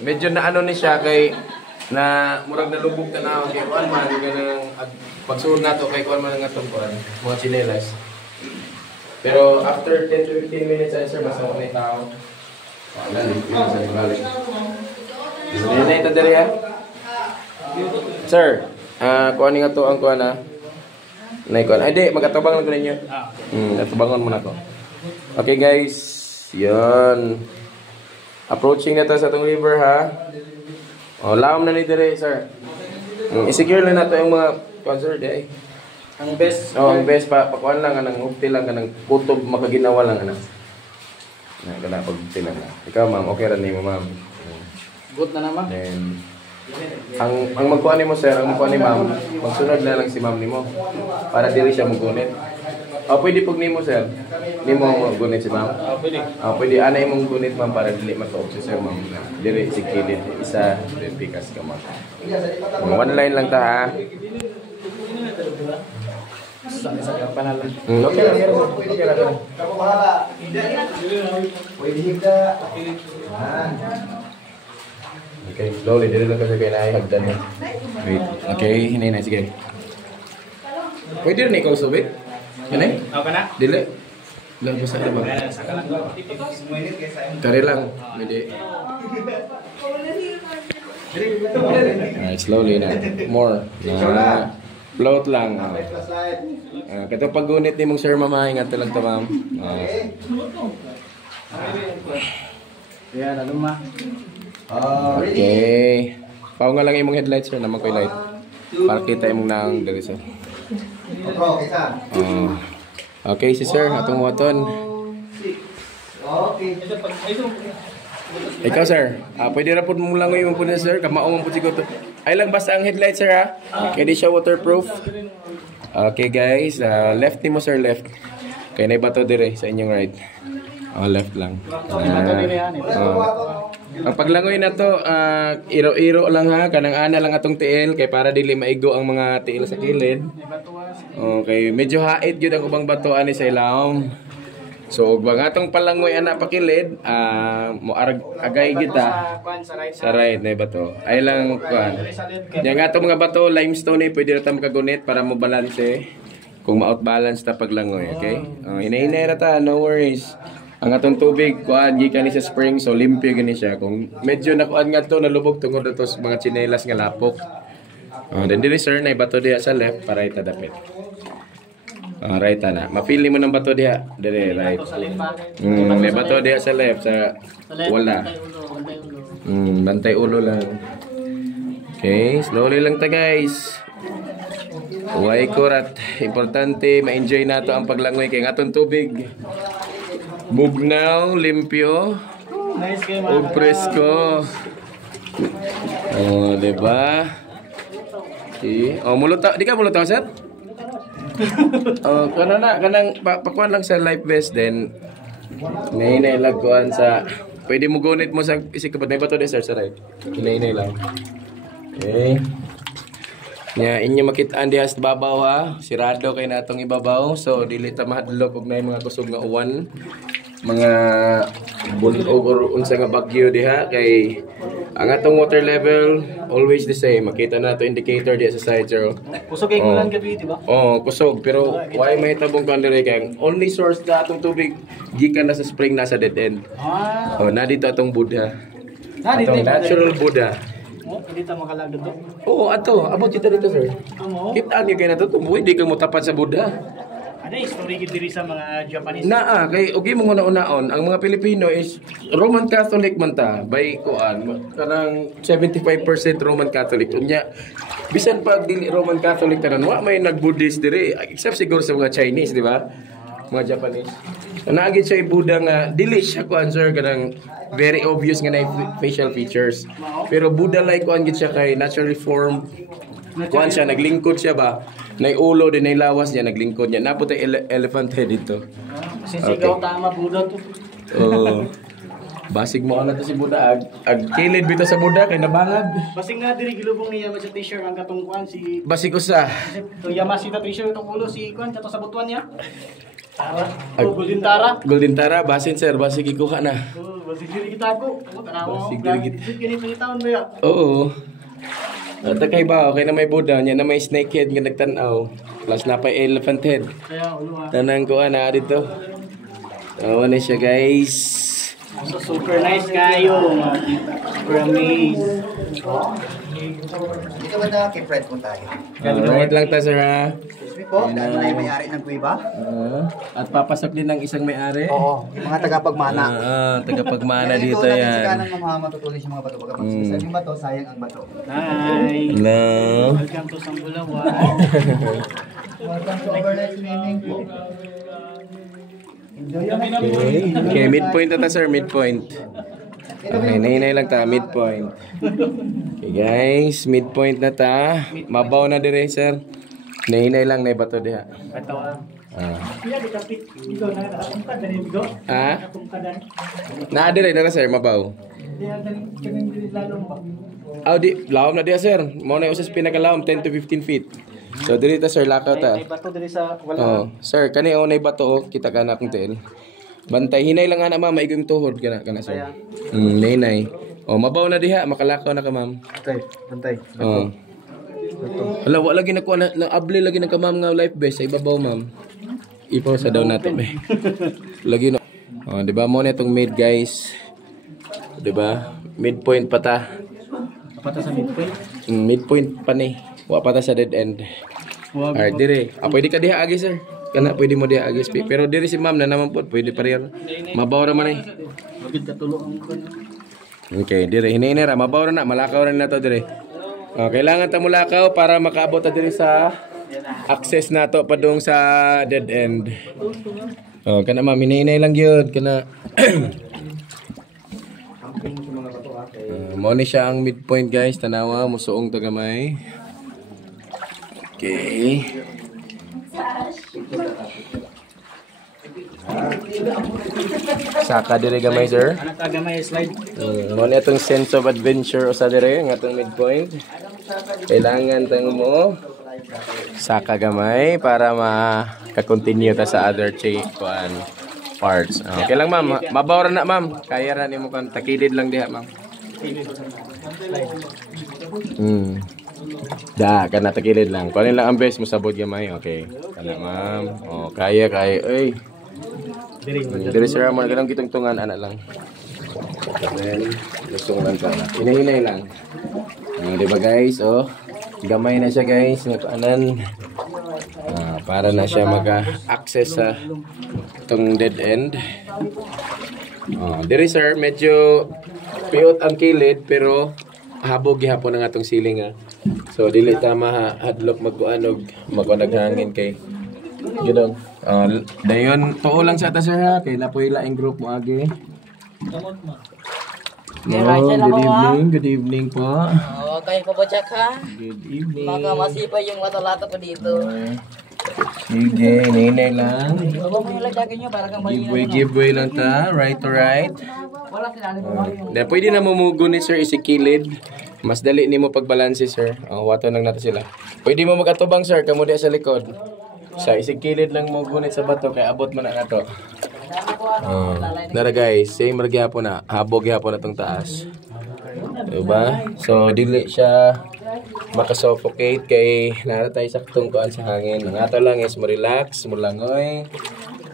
medyo na ano ni siya kay na murag nalubog ka na kay kuan man ganang pagsuod nato kay kuan man nga tong kuan mga chinelas. Pero after 10 to 15 minutes ay sir basta wala tao. Wala sa balik. Dili ito diri ha. Sir, kuan nga to ang kuan na. Nay kuan. Ay di magatabang lang ko ninyo. Natabangon mo na ko. Okay guys, 'yan. Approaching na to sa tong river ha. Oh, laom na ni dire, sir. I-secure lang nato yung mga concert eh. Ang best. Oh, ang best pa pakuan lang kanang hukti lang kanang kutob makaginawa lang ana. Na kana pagti lang. Ikaw ma'am, okay ra nimo ma'am. Good na naman. Then ang magkuan nimo sir, ang magkuan ni ma'am, magsunod na lang si ma'am nimo para dili siya magunit. Pwede pag nimo sir. Nimo gunit si ma'am. Pwede. Pwede ana imong gunit ma'am para dili matuog si sir ma'am. Dili si kilid isa then pikas ka ma'am. One line lang ta ha. Sa panala. Okay lang yan. Okay lang. Kamu bahala. Pwede higda. Okay, slowly. Dili lang kasi kayo nakihagdan yun. Wait. Okay, hinay na. Sige. Pwede rin ikaw subit? Yan eh? Okay na? Dili. Lang ba sa ba? Saka lang ko. Kari lang. Hindi. Slowly na. More. Na. Float lang. Kato pag-unit ni mong sir mama, ingat lang to ma'am. Yan, ano ma? Okay. Pao nga lang imong headlights sir, naman ko light. Para kita imong naang dali sir. Okay si sir, atong waton. Okay. Ikaw sir, pwede na po mong langoy mo po na sir, kamaong po siguro to. Ay lang basta ang headlights sir ha. Kaya di siya waterproof. Okay guys, left ni mo sir, left. Kaya na iba to dire sa inyong right. Left lang. Ang paglangoy na to, iro-iro lang ha, kanang ana lang atong tiil kay para dili maigo ang mga tiil sa kilid. Okay, medyo hait gyud ang ubang bato ani sa ilawom. So, bang atong palangoy ana pakilid, mo agay kita sa right na bato. Ay lang kuan. Yang atong mga bato limestone pwede ra ta makagunit para mo balanse kung ma-out balance ta paglangoy, okay? Hinay-hinay ra ta, no worries. Ang atong tubig kuan gikan ni sa spring so limpyo gani siya. Kung medyo nakuan nga to nalubog tungod ato sa mga tsinelas nga lapok. Then dili sir na bato diha sa left para itadapit. Right na. Mapili mo ng bato diha. Dire right. May bato diha sa left sa wala. Bantay ulo lang. Okay, slowly lang ta guys. Huwag kurat. Importante ma-enjoy nato ang paglangoy kay atong tubig. Bugnaw, limpyo. Nice kayo O presko. Diba? Mulutaw. Di ka mulutaw, sir? Kanang pakuan lang sa life vest then hinay-hinay sa pwede mo gunit mo sa isig kapag may bato din sir sa right. Hinay-hinay lang. Okay. Inyo makitaan diha sa babaw ha. Sirado kay natong ibabaw. So dili ta mahadlok og nay mga kusog nga uwan. Mga bunog or unsa nga bagyo diha kay ang atong water level always the same. Makita na to indicator diha sa side zero. Kusog kay ulan gabi, di ba? Kusog pero why mahitabong kan dire kay only source na atong tubig gikan na sa spring nasa dead end. Na dito atong Buddha. Atong natural Buddha. Hindi ta makalagdo to. Abot dito sir. Kita niyo kay na to, di ka mo tapat sa Buddha. Ano story gid diri sa mga Japanese? Kay okay mo una-unaon, ang mga Pilipino is Roman Catholic man ta, by kuan, kanang 75% Roman Catholic. Unya, bisan pag dili Roman Catholic tanan, wa may nag-Buddhist diri, except siguro sa mga Chinese, di ba? Mga Japanese. Naagid siya Buddha nga dili siya kuan sir kanang very obvious nga na facial features. Pero Buddha like kuan gid siya kay naturally formed. Kuan siya naglingkod siya ba? Nay ulo din nay lawas niya naglingkod niya. Napo tay elephant head dito. Sisigaw tama Buddha to. Basig mo ana to si Buddha ag kilid bito sa Buddha kay nabangag. Basig nga diri gilubong niya sa t-shirt ang katong kuan si Basig usa. To Yamashita t-shirt itong ulo si kuan kato sa butuan niya. Tara. Golden Tara. Golden Tara basin sir basig ikuha na. Basigiri kita ako. Basigiri kita. Kini pangitaon ba ya? Oo. At kay ba, okay na may Buddha niya na may snakehead nga nagtanaw. Plus na pa elephant head. Kaya ulo ha. Tanang ko na dito. Tawa na siya guys. So super nice kayo. Super amazed. Dito ba na kay Fred mo tayo? Wait lang ta sir ha. Excuse me po, dahil na yung may-ari ng kuiba? At papasok din ng isang may-ari. Oo, yung mga tagapagmana. Tagapagmana dito Ito yan. natin ng mga matutulis yung mga bato. Pagka magsisal yung bato, sayang ang bato. Hi. Hello. Welcome to Sambulawan. Welcome to overnight swimming po. Enjoy your night. Okay, midpoint na ta sir, midpoint. Okay, nainay lang ta, midpoint. Okay guys, midpoint na ta. Mabaw na dire sir. Nainay lang na bato diha. Katawa. Ah. Iya di kapit. Bigo na nakatungkad dali bigo. Ah? Nakatungkadan. Na dire na sir, mabaw. Diya galing lalong ba. Di lawom na diha sir. Mo na usas pinakalawom 10 to 15 feet. So diri ta sir, lakaw ta. Ay bato diri sa wala. Oh, sir, kani unay bato oh, kita ka na akong tiil. Bantay hinay lang ana ma'am, maigong tuhod kana sir. Nainay. Oh, mabaw na diha, makalakaw na ka ma'am. Bantay, bantay. Oh. Wala, wala lagi nakuha na abli lagi ng kamam nga life vest sa ibabaw ma'am. Ipaw sa daw nato be. Lagi no. Oh, di ba mo na itong mid guys. Di ba? Midpoint pa ta. Pata sa midpoint. Midpoint pa ni. Wa pa ta sa dead end. Wag. Alright, dire. Pwede ka diha agi sir. Kana pwede mo diha agi. Pero dire si ma'am na naman po, pwede pa rin. Mabaw ra man ay. Magid katulong ang kun. Okay, dire hinay ra, mabaw ra na, malakaw ra na to dire. Kailangan ta mulakaw para makaabot ta dire sa access nato padung sa dead end. Oh, kana ma'am, hinay lang gyud kana. Mo ni siya ang midpoint guys, tanawa musuong ta gamay. Okay. Saka dire gamay sir. Anak taga may slide. Mo ni atong sense of adventure usa dire nga atong midpoint. Kailangan tang mo saka gamay para maka-continue ta sa other parts. Okay lang ma'am, mabaw ra na ma'am. Kaya ra nimo kan takilid lang diha ma'am. Kana takilid lang. Kunin lang ang best mo sabot gamay. Okay. Kana ma'am. Oh, kaya. Ay. Diri sir mo ganang kitungtungan ana lang. Then, lusong lang ka. Hinay lang. Di ba guys? Oh, gamay na siya guys. Nakanan. Para na siya maka-access sa itong dead end. Diri sir, medyo piot ang kilid pero habog gihapon ang atong ceiling ha. So dili ta mahadlok magkuanog magkuanaghangin kay gidong. Dayon tuo lang sa ta sir ha kay napoy laing group mo agi. Good evening po. Oh, kayo po ba ka? Good evening. Baka masipay yung lato-lato ko dito. Sige, ninay lang. Huwag mo yung lagyan nyo para kang Giveaway lang ta, right to right. Wala sila. Na pwede na mamugo ni sir isikilid. Mas dali nimo pagbalanse sir. Wato nang nato sila. Pwede mo magatubang sir kamo di sa likod. Sa isikilid lang mo gunit sa bato kay abot man na nato. Nara guys, same ra gyapon na. Habog gyapon na tong taas. Diba? So dili siya makasuffocate kay nara tayo saktong kuan sa hangin. Ang ato lang is mo relax, mo langoy.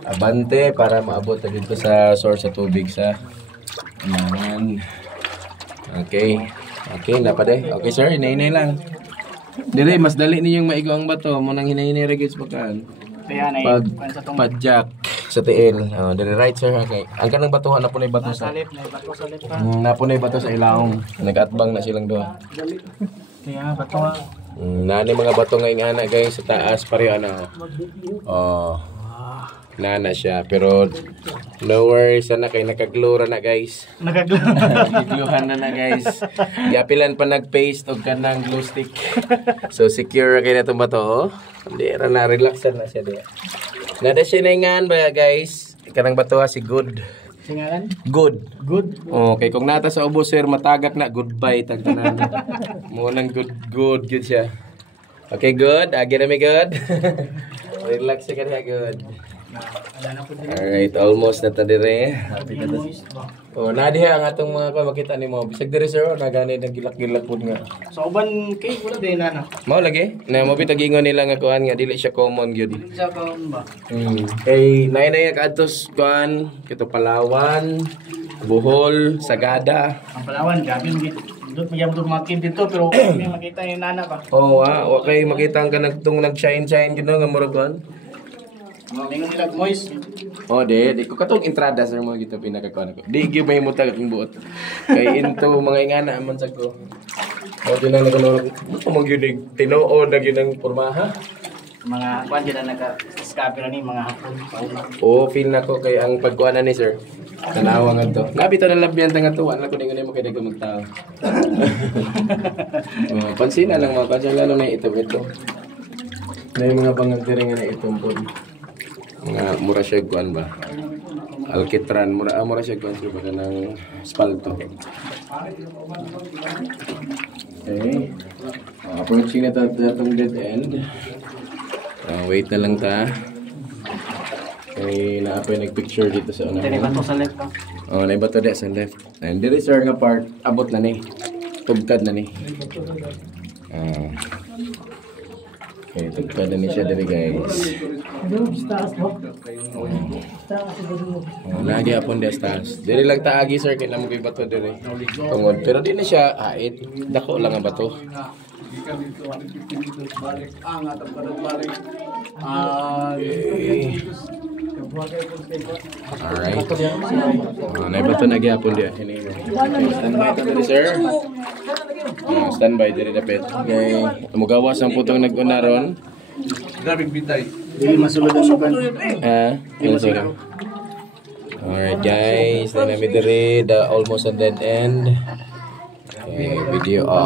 Abante para maabot ta dito sa source sa tubig sa Ayan. Okay. Okay, napade. Okay sir, hinay-hinay lang. Dire, mas dali ninyong maigo ang bato. Munang hinay-hinay regates pagkaan. Kaya na Pag-jack sa tiil. Dire right sir. Okay. Ang kanang batuhan na punay bato sa... salip na bato salip pa. Napunay bato sa ilaong. Nag-atbang na silang doon. Kaya bato. Nani mga bato nga ingana guys sa taas pareho ano. Nana siya pero no worries sana kay nakaglura na guys. Gigluhan na guys. Giapilan pa nag-paste og kanang glue stick. So secure kay natong bato. Hindi ra na relaxan na siya diya. Nada siya naingan ba guys? Kanang bato si good. Singalan? Good. Good. Okay, kung nata sa ubos sir matagak na goodbye tag tanan. Mo nang good siya. Okay, good. Agi na mi good. Relax ka na good. Alright, almost na ta dire. Oh, nadiha ang atong mga kuan makita nimo. Bisag dire sir, nagani nagilak-gilak pud nga. Sa uban kay wala din na. Mao lagi, na mo bitag ingon nila nga kuan nga dili siya common gyud. Sa kaon ba? Kay nay kadtos kuan, kito Palawan, Bohol, Sagada. Ang Palawan, gabi mo doon mo makin dito pero may makita yung nana pa. Oh, wa kay makita ang kanagtong nag-shine-shine gid nga murag kuan. Mingon nila moist. Oh, di ko katong entrada sir mo gito pinakakuan ko. Di gyud may mutag akong buot. Kay into mga ingana man sa ko. O di na nagano mo gyud tinuod na gyud ang pormaha. Mga kwan dyan na naka-scape na ni mga hapon. Pauna. Oo, feel na ko kay ang pagkuha na ni sir. Tanawa nga to. Nabito na labyan nga to. Ano ko din mo kaya ko magtao. Pansin na lang mga kasya. Lalo na ito. Na yung mga pangagdiring na itong po. Mga mura siya guan ba? Alkitran. Mura siya guan sir. Baka ng spalto. Okay. Approaching na itong dead end. Wait na lang ta. Kay naapoy nagpicture dito sa una. Tani ba to sa left ka? Oh, naiba to sa left. And there is nga part abot na ni. Tugkad na ni. Okay, tugkad na ni siya diri guys. Lagi apon di stars. Diri lang taagi sir kay namo kay bato diri. Tungod pero di na siya hait. Dako lang ang bato. Alright. Naibato na gyapon dia. Standby ta diri sir. Standby diri dapat. Kay mugawas ang putong nag-una ron. Dili masulod ang sugan. Ano sir? Alright guys, na nami diri the almost on dead end. Okay, video off.